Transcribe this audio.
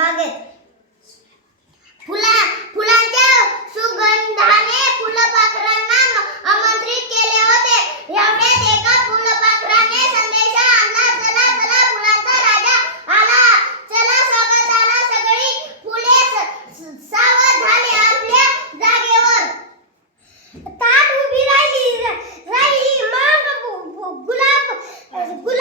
बागेत. फुला फुलांच्या सुगंधाने फुलपाखरांना आमंत्रित केले होते. एवढ्यात एका फुलपाखराने संदेश आणला चला चला फुलांचा राजा आला. चला स्वागत आला सगळी फुले सावध झाले आपल्या जागेवर. ताट उभी राहिली राहिली. मग गुलाब गुलाब